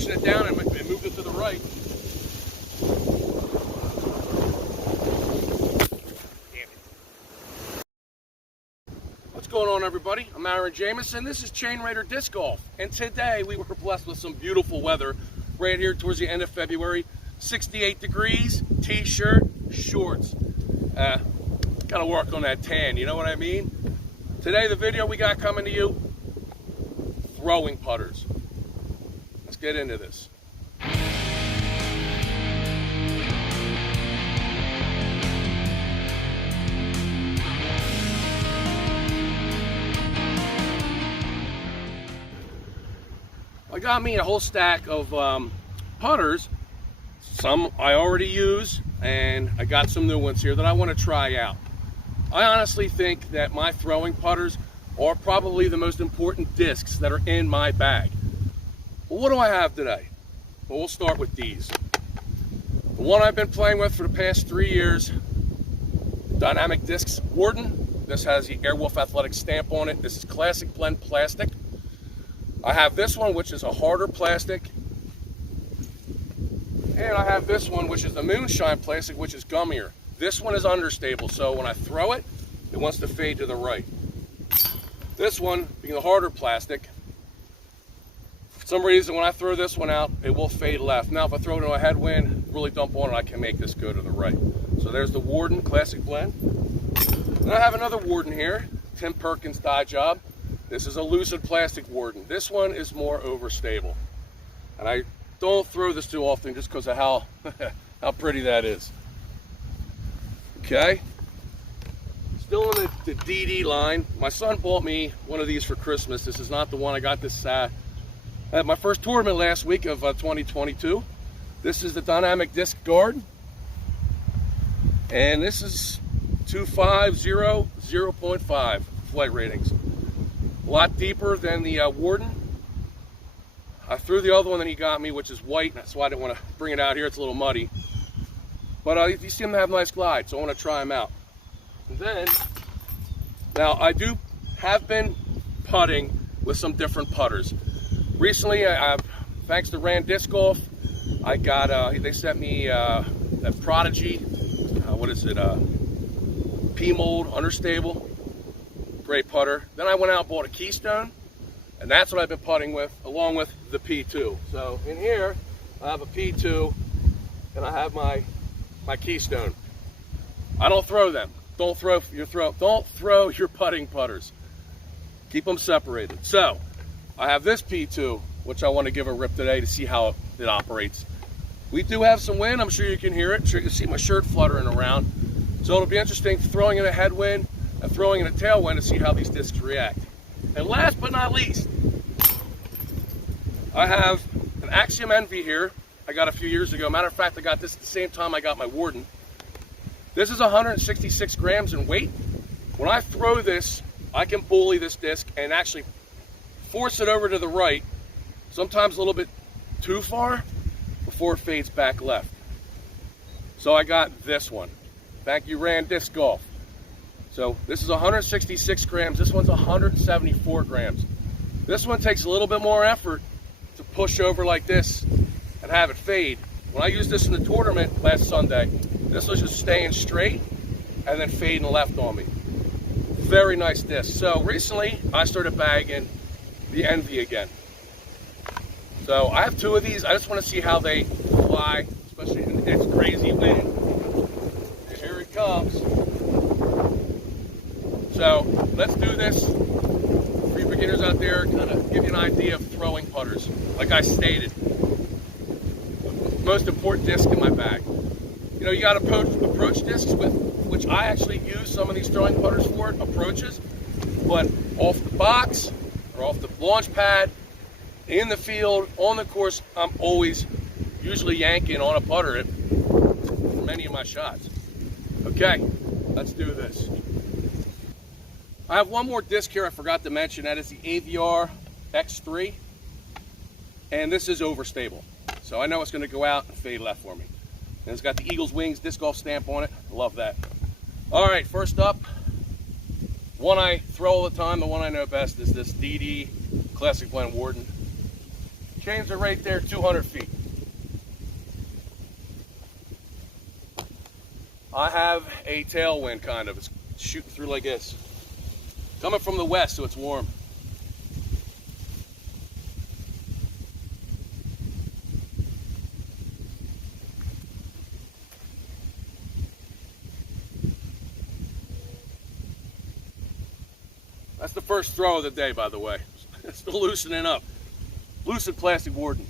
pushing it down and moved it to the right. Damn it. What's going on, everybody? I'm Aaron Jamison. This is Chain Raider Disc Golf, and today we were blessed with some beautiful weather right here towards the end of February. 68 degrees, t-shirt, shorts. Gotta work on that tan, you know what I mean? Today the video we got coming to you, throwing putters. Let's get into this. I got me a whole stack of putters. Some I already use, and I got some new ones here that I want to try out. I honestly think that my throwing putters are probably the most important discs that are in my bag. Well, what do I have today? Well, we'll start with these. The one I've been playing with for the past 3 years, Dynamic Discs Warden. This has the Airwolf Athletic stamp on it. This is classic blend plastic. I have this one, which is a harder plastic. And I have this one, which is the Moonshine plastic, which is gummier. This one is understable, so when I throw it, it wants to fade to the right. This one, being the harder plastic, for some reason when I throw this one out, it will fade left. Now if I throw it in a headwind, really dump on it, I can make this go to the right. So there's the Warden Classic Blend. And I have another Warden here, Tim Perkins dye job. This is a lucid plastic Warden. This one is more overstable. And I don't throw this too often just because of how pretty that is. Okay, still in the DD line. My son bought me one of these for Christmas. This is not the one I got this at my first tournament last week of 2022. This is the Dynamic Disc Guard, and this is 250 0.5 flight ratings. A lot deeper than the Warden. I threw the other one that he got me, which is white. That's why I didn't want to bring it out here. It's a little muddy. But you see them have nice glide, so I want to try them out. And then, now I have been putting with some different putters. Recently, thanks to Rand Disc Golf, I got, they sent me that Prodigy, what is it, P-Mold, understable, great putter. Then I went out and bought a Keystone, and that's what I've been putting with, along with the P2. So in here, I have a P2, and I have my Keystone. I don't throw them. Don't throw your putting putters. Keep them separated. So I have this P2, which I want to give a rip today to see how it operates. We do have some wind. I'm sure you can hear it. I'm sure you can see my shirt fluttering around. So it'll be interesting throwing in a headwind and throwing in a tailwind to see how these discs react. And last but not least, I have an Axiom Envy here. I got a few years ago. Matter of fact, I got this at the same time I got my Warden. This is 166 grams in weight. When I throw this, I can bully this disc and actually force it over to the right, sometimes a little bit too far, before it fades back left. So I got this one. Thank you, Rand Disc Golf. So this is 166 grams. This one's 174 grams. This one takes a little bit more effort to push over like this and have it fade. When I used this in the tournament last Sunday, this was just staying straight and then fading left on me. Very nice disc. So recently I started bagging the Envy again. So I have two of these. I just want to see how they fly, especially in this crazy wind. And here it comes. So let's do this. For you beginners out there, kind of give you an idea of throwing putters. Like I stated, most important disc in my bag. You know, you got approach discs, with which I actually use some of these throwing putters for, approaches, but off the box or off the launch pad, in the field, on the course, I'm always usually yanking on a putter for many of my shots. Okay, let's do this. I have one more disc here I forgot to mention. That is the Aviar X3, and this is overstable. So I know it's going to go out and fade left for me. And it's got the Eagles Wings Disc Golf stamp on it. I love that. All right, first up, one I throw all the time, the one I know best is this DD Classic Blend Warden. Chains are right there, 200 feet. I have a tailwind, kind of. It's shooting through like this. Coming from the west, so it's warm. That's the first throw of the day, by the way. It's still loosening up. Loosened plastic Warden.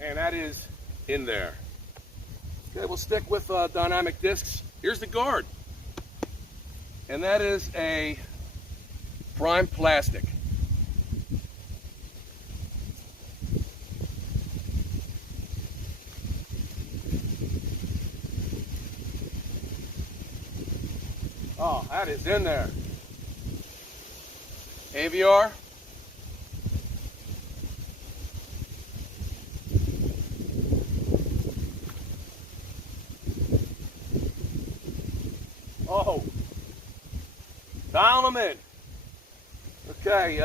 And that is in there. Okay, we'll stick with dynamic discs. Here's the guard. And that is a prime plastic. Oh, that is in there. Aviar. Oh, dial them in. Okay,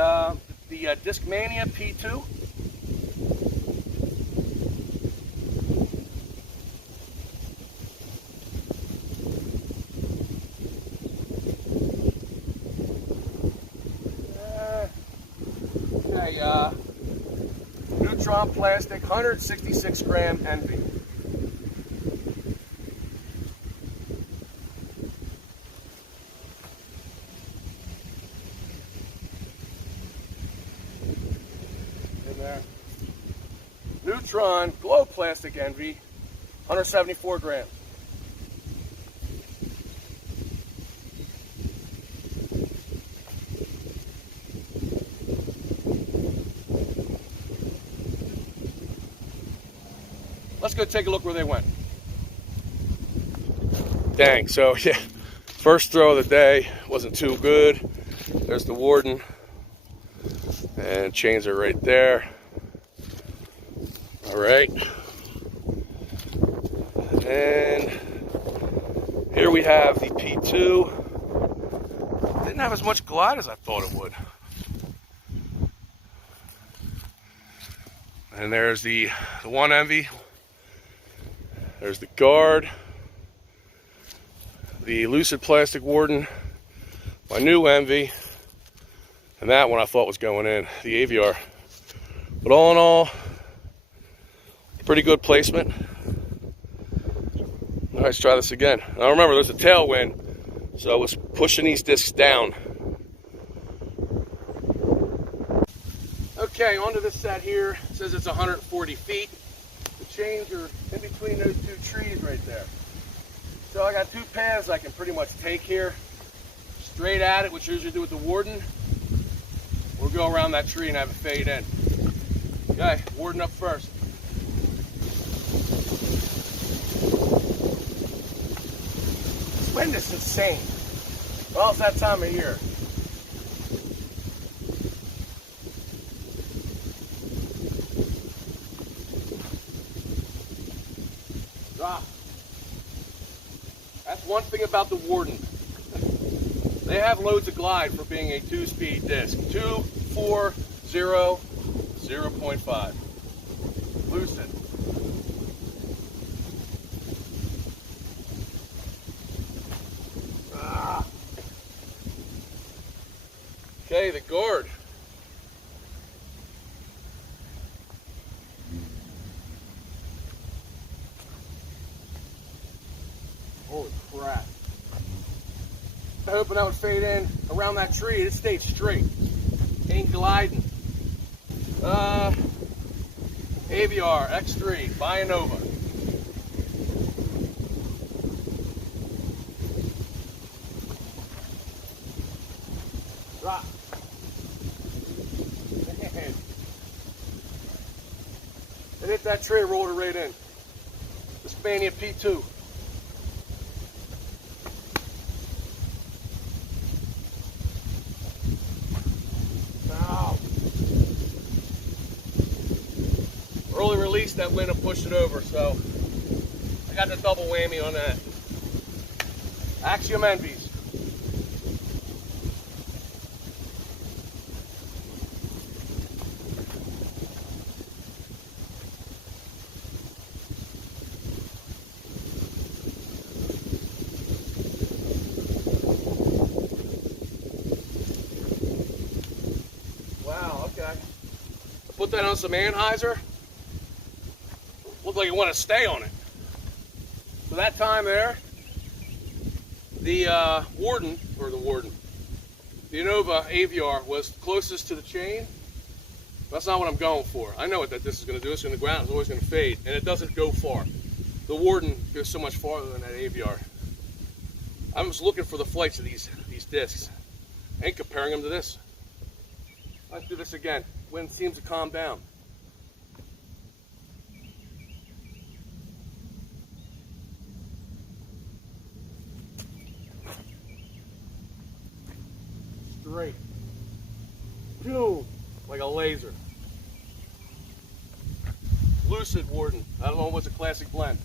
the Discmania P2. Neutron plastic, 166 gram Envy. In there. Neutron glow plastic Envy, 174 grams. Let's go take a look where they went. Dang, so yeah, first throw of the day wasn't too good. There's the Warden, and chains are right there. All right. And here we have the P2. Didn't have as much glide as I thought it would. And there's the one Envy. There's the guard, the lucid plastic Warden, my new Envy, and that one I thought was going in, the Aviar. But all in all, pretty good placement. All right, let's try this again. Now remember, there's a tailwind, so I was pushing these discs down. Okay, onto this set here. It says it's 140 feet. The chains are in between those two trees right there. So I got two paths I can pretty much take here. Straight at it, which I usually do with the Warden, or go around that tree and have it fade in. Okay, Warden up first. This wind is insane. Well, it's that time of year. Drop. That's one thing about the Warden. They have loads of glide for being a 2-speed disc. 2, 4, 0, 0.5. Loosen. Okay, the guard. Holy crap. I hoping that would fade in around that tree. It stayed straight. Ain't gliding. Aviar X3 by Innova. Drop. Man. It hit that tree, rolled it right in. Discmania P2. Early release, that wind will push it over, so I got the double whammy on that. Axiom Envies. Wow, okay. I put that on some Anheuser. Looked like it wanted to stay on it. So that time there, the Warden, the Innova Aviar was closest to the chain. That's not what I'm going for. I know what that disc is going to do. It's going to go out. It's always going to fade, and it doesn't go far. The Warden goes so much farther than that Aviar. I'm just looking for the flights of these discs and comparing them to this. Let's do this again. Wind seems to calm down. Straight. Boom. Like a laser. Lucid Warden. I don't know what's a classic blend.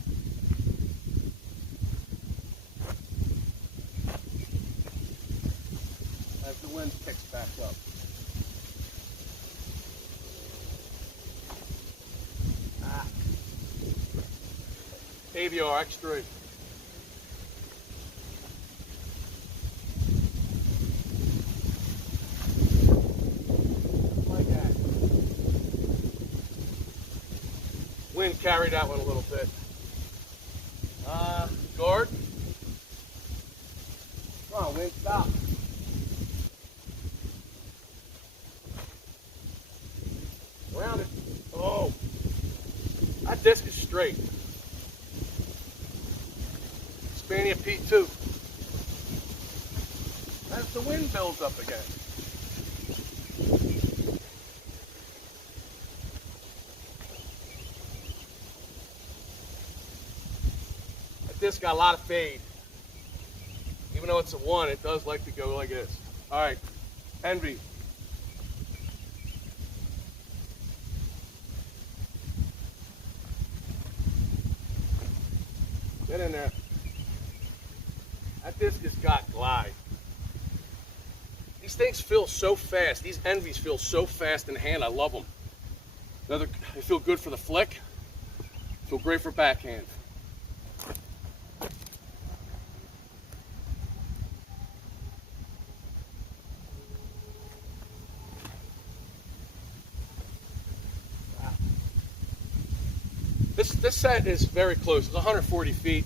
As the wind picks back up. Aviar X3. Like that. Wind carried that one a little bit. Guard. Come on, wind, stop. Around it. Oh. That disc is straight. Discmania P2. As the wind builds up again. That disc got a lot of fade. Even though it's a 1, it does like to go like this. Alright, Envy. Get in there. That disc has got glide. These things feel so fast. These Envies feel so fast in hand. I love them. They feel good for the flick. Feel great for backhand. Wow. This set is very close. It's 140 feet.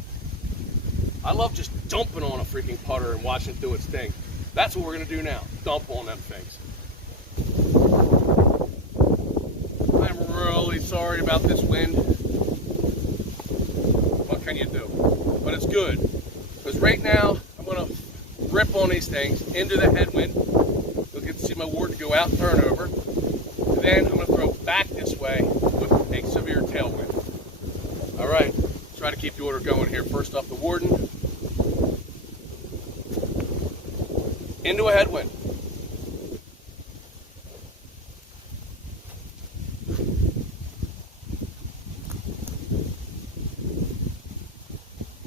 I love just dumping on a freaking putter and watching it do its thing. That's what we're going to do now. Dump on them things. I'm really sorry about this wind. What can you do? But it's good. Because right now, I'm going to rip on these things into the headwind. You'll get to see my Warden go out and turn over. And then I'm going to throw back this way with a severe tailwind. All right. Try to keep the order going here. First off, the Warden. Into a headwind.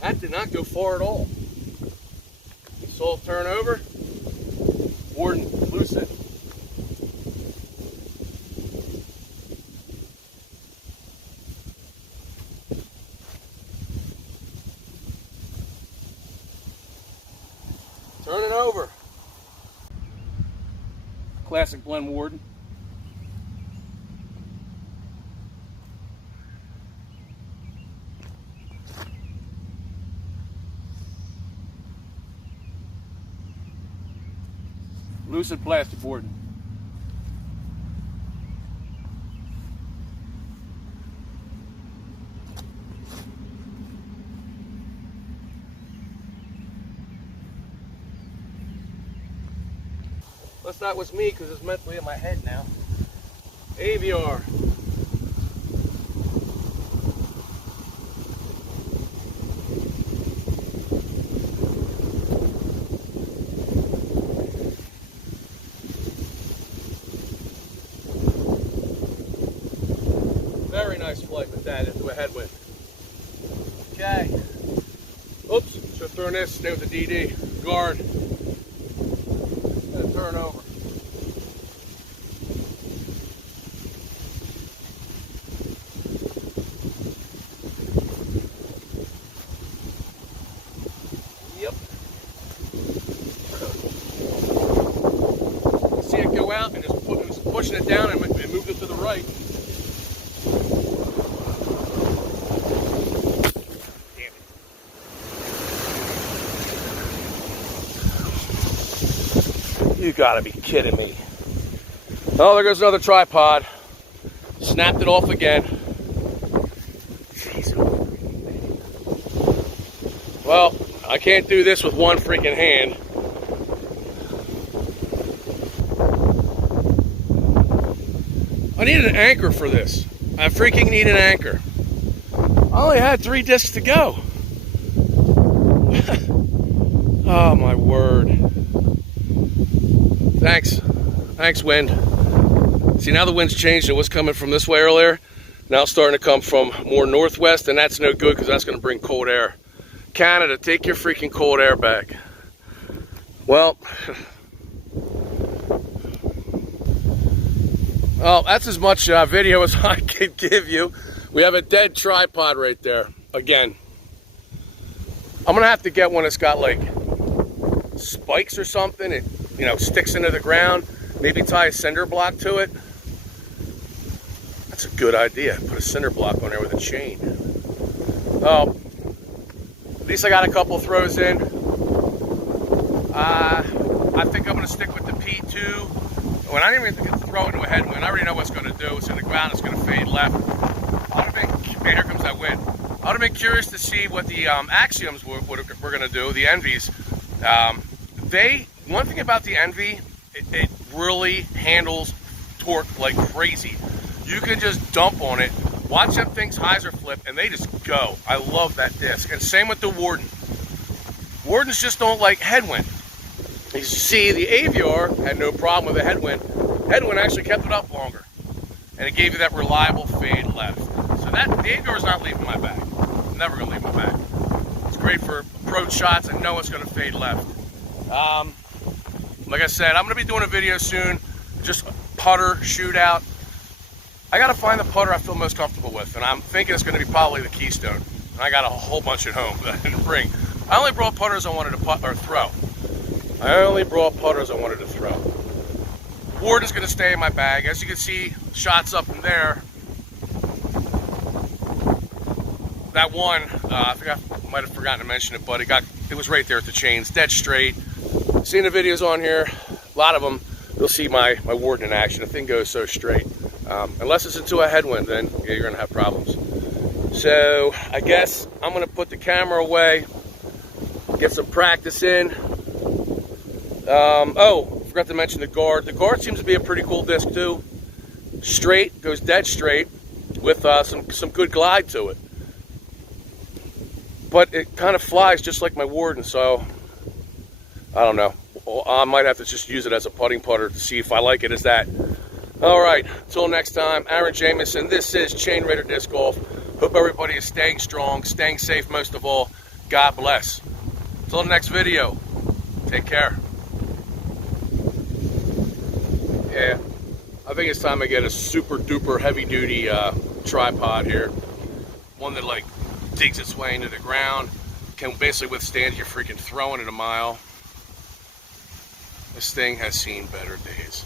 That did not go far at all. Saw it turn over. Warden, lucid. Turn it over. Classic blend Warden. Lucid plastic Warden. Unless that was me, because it's mentally in my head now. Aviar. Very nice flight with that into a headwind. Okay. Oops, should have thrown this. Stay with the DD. Guard. And turn over. Yep. See it go out and just pushing it down and moved it to the right. You gotta be kidding me. Oh, there goes another tripod. Snapped it off again. Jeez. Well, I can't do this with one freaking hand. I needed an anchor for this. I freaking need an anchor. I only had 3 discs to go. Oh my word. Thanks, wind. See, now the wind's changed. It was coming from this way earlier. Now it's starting to come from more northwest, and that's no good because that's going to bring cold air. Canada, take your freaking cold air back. Well, that's as much video as I can give you. We have a dead tripod right there. Again, I'm going to have to get one that's got like spikes or something. It, you know, sticks into the ground. Maybe tie a cinder block to it. That's a good idea. Put a cinder block on there with a chain. Oh, at least I got a couple throws in. I think I'm going to stick with the P2. When I didn't even throw it into a headwind, I already know what's going to do. It's in the ground. It's going to fade left. I would have been, man, here comes that wind. I would have been curious to see what the Axioms were going to do. The Envies. One thing about the Envy, it really handles torque like crazy. You can just dump on it, watch them things hyzer flip, and they just go. I love that disc. And same with the Warden. Wardens just don't like headwind. You see, the Aviar had no problem with the headwind. Headwind actually kept it up longer, and it gave you that reliable fade left. So the Aviar is not leaving my bag. Never gonna leave my bag. It's great for approach shots. I know it's gonna fade left. Like I said, I'm going to be doing a video soon, just putter shootout. I got to find the putter I feel most comfortable with, and I'm thinking it's going to be probably the Keystone. I got a whole bunch at home that I didn't bring. I only brought putters I wanted to throw. I only brought putters I wanted to throw. Warden is going to stay in my bag. As you can see, shots up in there. That one, I think I might have forgotten to mention it, but it was right there at the chains, dead straight. Seeing the videos on here, a lot of them, you'll see my Warden in action. The thing goes so straight. Unless it's into a headwind, then yeah, you're gonna have problems. So I guess I'm gonna put the camera away, get some practice in. Oh, forgot to mention the guard. The guard seems to be a pretty cool disc too. Straight, goes dead straight with some good glide to it. But it kind of flies just like my Warden, so I don't know. I might have to just use it as a putting putter to see if I like it as that. All right, until next time, Aaron Jamison. This is Chain Raider Disc Golf. Hope everybody is staying strong, staying safe most of all. God bless. Until the next video, take care. Yeah, I think it's time I get a super duper heavy duty tripod here. One that like digs its way into the ground, can basically withstand you freaking throwing it a mile. This thing has seen better days.